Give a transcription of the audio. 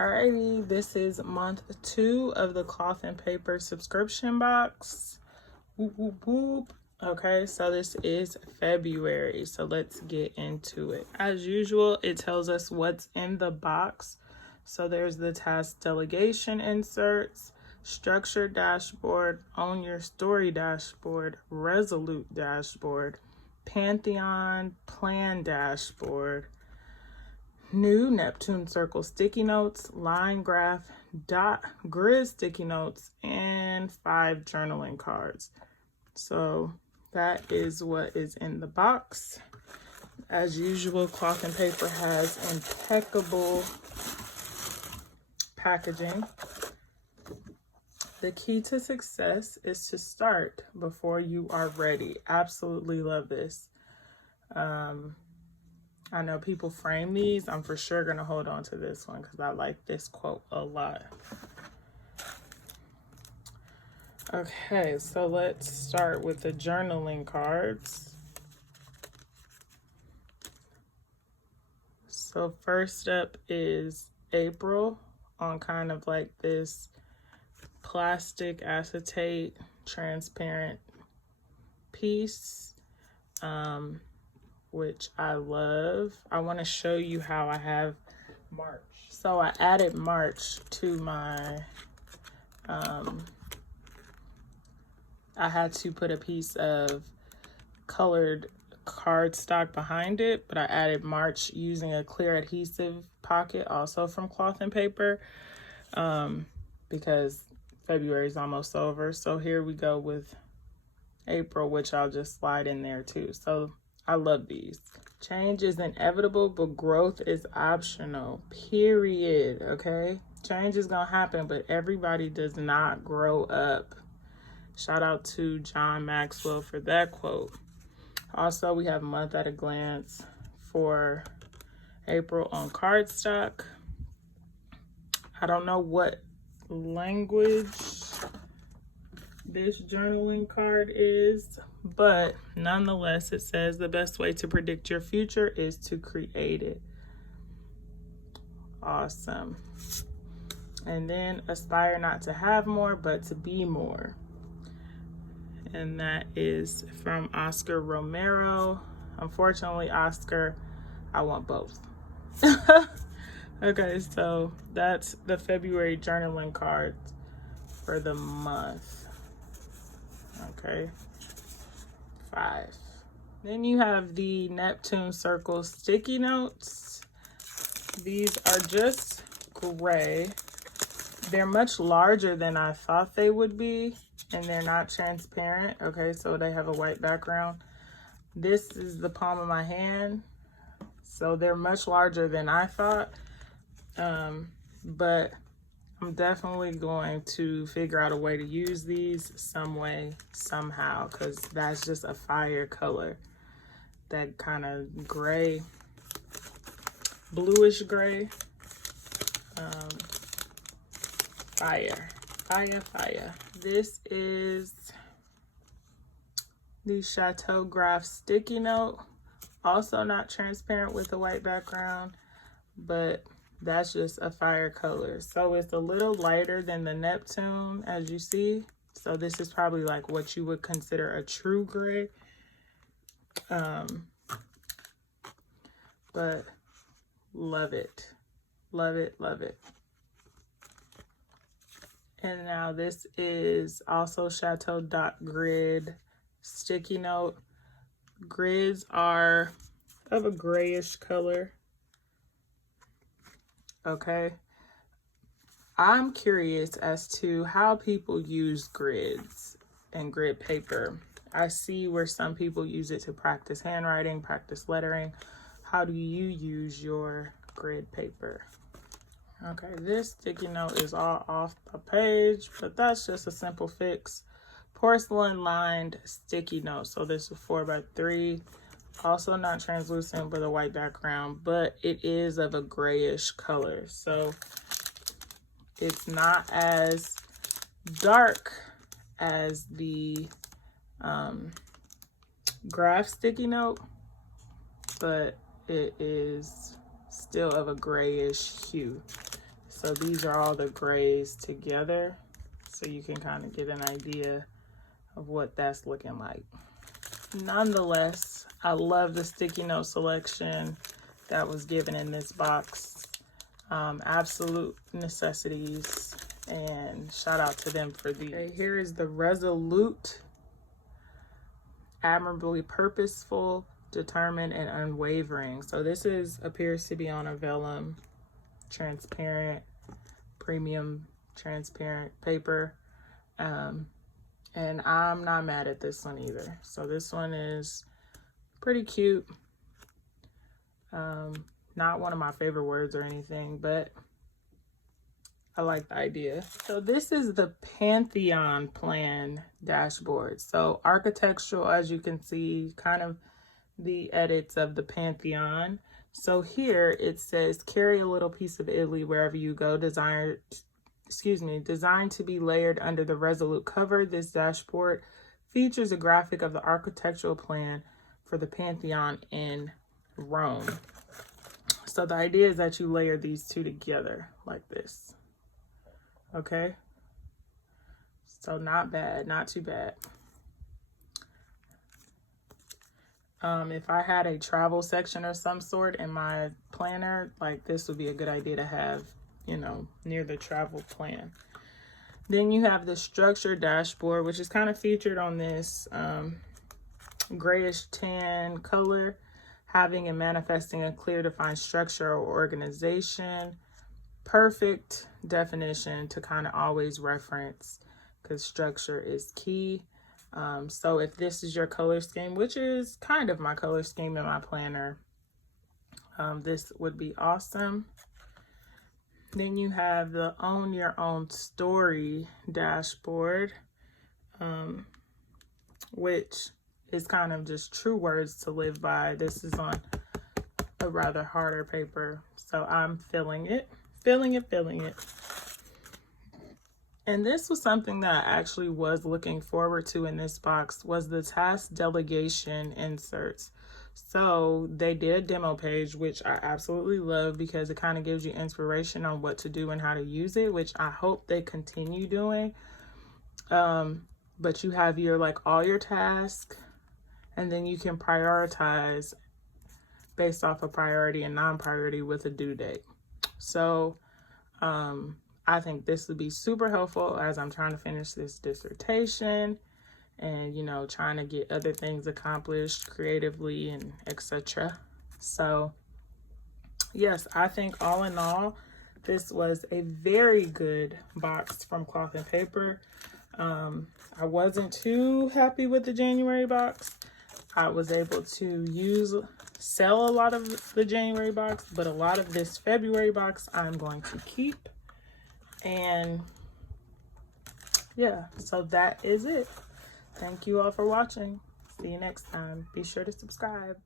Alrighty, this is month 2 of the Cloth and Paper subscription box. Whoop, whoop, whoop. Okay, so this is February, so let's get into it. As usual, it tells us what's in the box. So there's the task delegation inserts, structure dashboard, own your story dashboard, resolute dashboard, Pantheon plan dashboard, new Neptune circle sticky notes, line graph, dot grid sticky notes, and 5 journaling cards. So that is what is in the box. As usual, Cloth and Paper has impeccable packaging. The key to success is to start before you are ready. Absolutely love this. I know people frame these. I'm for sure going to hold on to this one because I like this quote a lot. Okay, so let's start with the journaling cards. So first up is April on kind of like this plastic acetate transparent piece. Which I love. I want to show you how I have March. So I added March to my, I had to put a piece of colored cardstock behind it, but I added March using a clear adhesive pocket also from Cloth and Paper, because February is almost over. So here we go with April, which I'll just slide in there too. So I love these. Change is inevitable, but growth is optional, period. Okay, change is gonna happen, but everybody does not grow up. Shout out to John Maxwell for that quote. Also, we have month at a glance for April on cardstock. I don't know what language this journaling card is, but nonetheless, it says the best way to predict your future is to create it. Awesome. And then aspire not to have more, but to be more. And that is from Oscar Romero. Unfortunately, Oscar, I want both. Okay, so that's the February journaling card for the month. Okay, 5. Then you have the Neptune circle sticky notes. These are just gray. They're much larger than I thought they would be, and they're not transparent. Okay, so they have a white background. This is the palm of my hand, so they're much larger than I thought, but I'm definitely going to figure out a way to use these some way, somehow, because that's just a fire color. That kind of gray, bluish gray. Fire, fire, fire. This is the Chateau Graph sticky note. Also not transparent with a white background, but that's just a fire color. So it's a little lighter than the Neptune, as you see. So this is probably like what you would consider a true gray. But love it. Love it, love it. And now this is also Chateau Dot Grid sticky note. Grids are of a grayish color. Okay, I'm curious as to how people use grids and grid paper. I see where some people use it to practice handwriting, practice lettering. How do you use your grid paper? Okay, this sticky note is all off the page, but that's just a simple fix. Porcelain lined sticky note. So this is 4x3. Also not translucent with a white background, but it is of a grayish color. So it's not as dark as the graph sticky note, but it is still of a grayish hue. So these are all the grays together, so you can kind of get an idea of what that's looking like. Nonetheless, I love the sticky note selection that was given in this box. Absolute necessities, and shout out to them for these. Okay, here is the Resolute, admirably purposeful, determined, and unwavering. So this appears to be on a vellum, transparent, premium transparent paper. And I'm not mad at this one either. So this one is pretty cute. Not one of my favorite words or anything, but I like the idea. So this is the Pantheon plan dashboard. So architectural, as you can see, kind of the edits of the Pantheon. So here it says, carry a little piece of Italy wherever you go. Designed to be layered under the Resolute cover. This dashboard features a graphic of the architectural plan for the Pantheon in Rome. So the idea is that you layer these two together like this. Okay. So not bad, not too bad. If I had a travel section or some sort in my planner, like this would be a good idea to have, you know, near the travel plan. Then you have the structure dashboard, which is kind of featured on this grayish tan color, having and manifesting a clear defined structure or organization. Perfect definition to kind of always reference, because structure is key. So if this is your color scheme, which is kind of my color scheme in my planner, this would be awesome. Then you have the Own Your Own Story dashboard, which is kind of just true words to live by. This is on a rather harder paper, so I'm feeling it. And this was something that I actually was looking forward to in this box, was the task delegation inserts. So they did a demo page, which I absolutely love because it kind of gives you inspiration on what to do and how to use it, which I hope they continue doing. But you have your all your tasks, and then you can prioritize based off of priority and non-priority with a due date. So I think this would be super helpful as I'm trying to finish this dissertation and, you know, trying to get other things accomplished creatively and etc. So yes, I think all in all, this was a very good box from Cloth and Paper. I wasn't too happy with the January box. I was able to sell a lot of the January box, but a lot of this February box I'm going to keep. And yeah, so that is it. Thank you all for watching. See you next time. Be sure to subscribe.